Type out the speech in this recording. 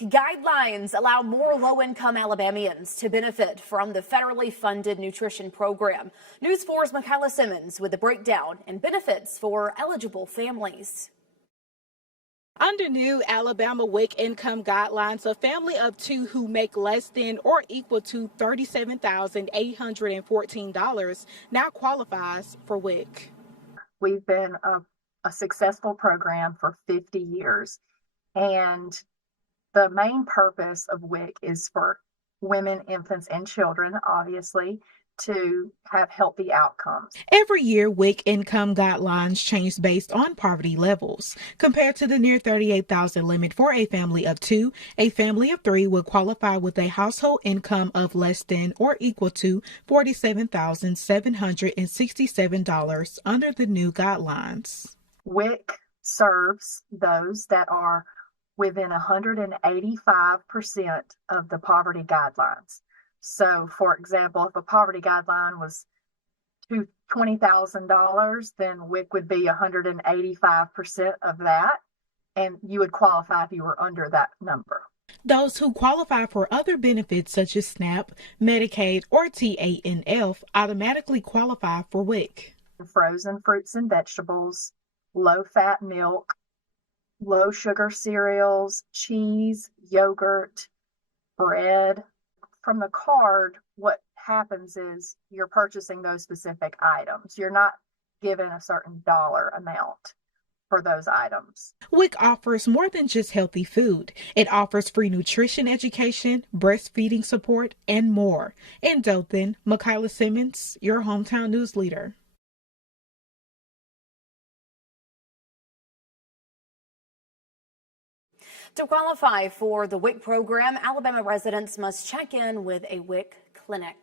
guidelines allow more low-income Alabamians to benefit from the federally funded nutrition program. News 4's Michaela Simmons with the breakdown and benefits for eligible families. Under new Alabama WIC income guidelines, a family of two who make less than or equal to $37,814 now qualifies for WIC. We've been a successful program for 50 years, and the main purpose of WIC is for women, infants, and children, obviously, to have healthy outcomes. Every year, WIC income guidelines change based on poverty levels. Compared to the near $38,000 limit for a family of two, a family of three would qualify with a household income of less than or equal to $47,767 under the new guidelines. WIC serves those that are within 185% of the poverty guidelines. So, for example, if a poverty guideline was $20,000, then WIC would be 185% of that, and you would qualify if you were under that number. Those who qualify for other benefits such as SNAP, Medicaid, or TANF automatically qualify for WIC. Frozen fruits and vegetables, low-fat milk, low-sugar cereals, cheese, yogurt, bread. From the card, what happens is you're purchasing those specific items. You're not given a certain dollar amount for those items. WIC offers more than just healthy food. It offers free nutrition education, breastfeeding support, and more. In Dothan, Michaela Simmons, your hometown news leader. To qualify for the WIC program, Alabama residents must check in with a WIC clinic.